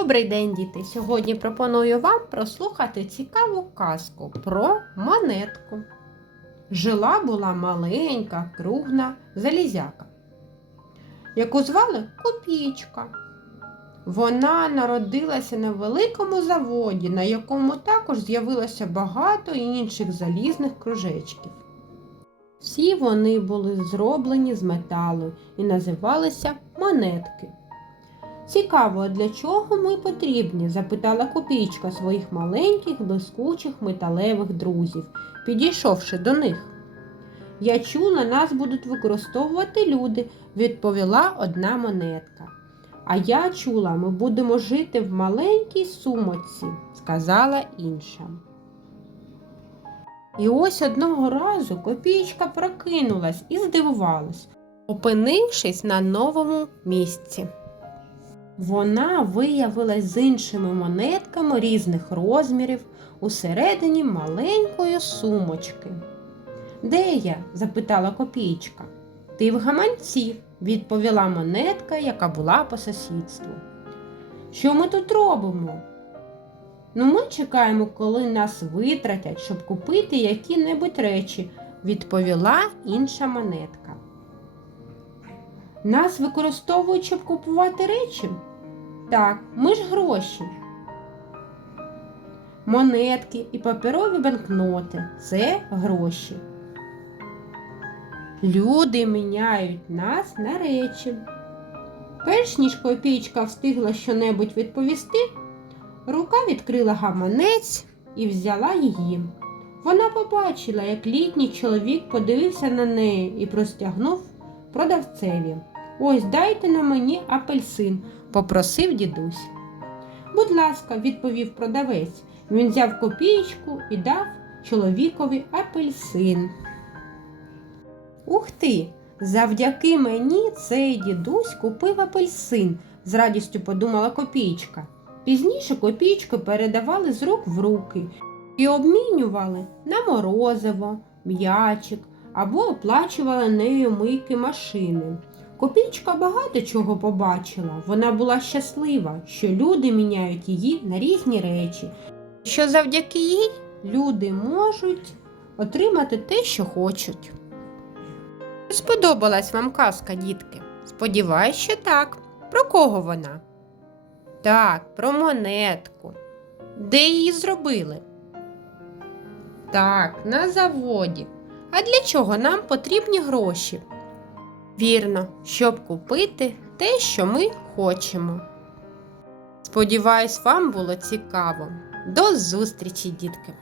Добрий день, діти! Сьогодні пропоную вам прослухати цікаву казку про монетку. Жила була маленька, кругна залізяка, яку звали Копійчка. Вона народилася на великому заводі, на якому також з'явилося багато інших залізних кружечків. Всі вони були зроблені з металу і називалися монетки. Цікаво, для чого ми потрібні? запитала копійчка своїх маленьких, блискучих металевих друзів, підійшовши до них. Я чула, нас будуть використовувати люди, відповіла одна монетка. А я чула, ми будемо жити в маленькій сумочці, сказала інша. І ось одного разу копійчка прокинулась і здивувалась, опинившись на новому місці. Вона виявилась з іншими монетками різних розмірів усередині маленької сумочки. Де я? запитала копійчка. Ти в гаманці, відповіла монетка, яка була по сусідству. Що ми тут робимо? Ну, ми чекаємо, коли нас витратять, щоб купити які-небудь речі, відповіла інша монетка. Нас використовують, щоб купувати речі? Так, ми ж гроші. Монетки і паперові банкноти це гроші. Люди міняють нас на речі. Перш ніж копійчка встигла щонебудь відповісти, рука відкрила гаманець і взяла її. Вона побачила, як літній чоловік подивився на неї і простягнув продавцеві. Ось дайте на мені апельсин, попросив дідусь. Будь ласка, відповів продавець. Він взяв копієчку і дав чоловікові апельсин. Ух ти! Завдяки мені цей дідусь купив апельсин, з радістю подумала копійчка. Пізніше копійчки передавали з рук в руки і обмінювали на морозиво, м'ячик або оплачували нею мийки машини. Копійчка багато чого побачила. Вона була щаслива, що люди міняють її на різні речі, що завдяки їй люди можуть отримати те, що хочуть. Сподобалась вам казка, дітки? Сподіваюсь, що так. Про кого вона? Так, про монетку. Де її зробили? Так, на заводі. А для чого нам потрібні гроші? Вірно, щоб купити те, що ми хочемо. Сподіваюсь, вам було цікаво. До зустрічі, дітки!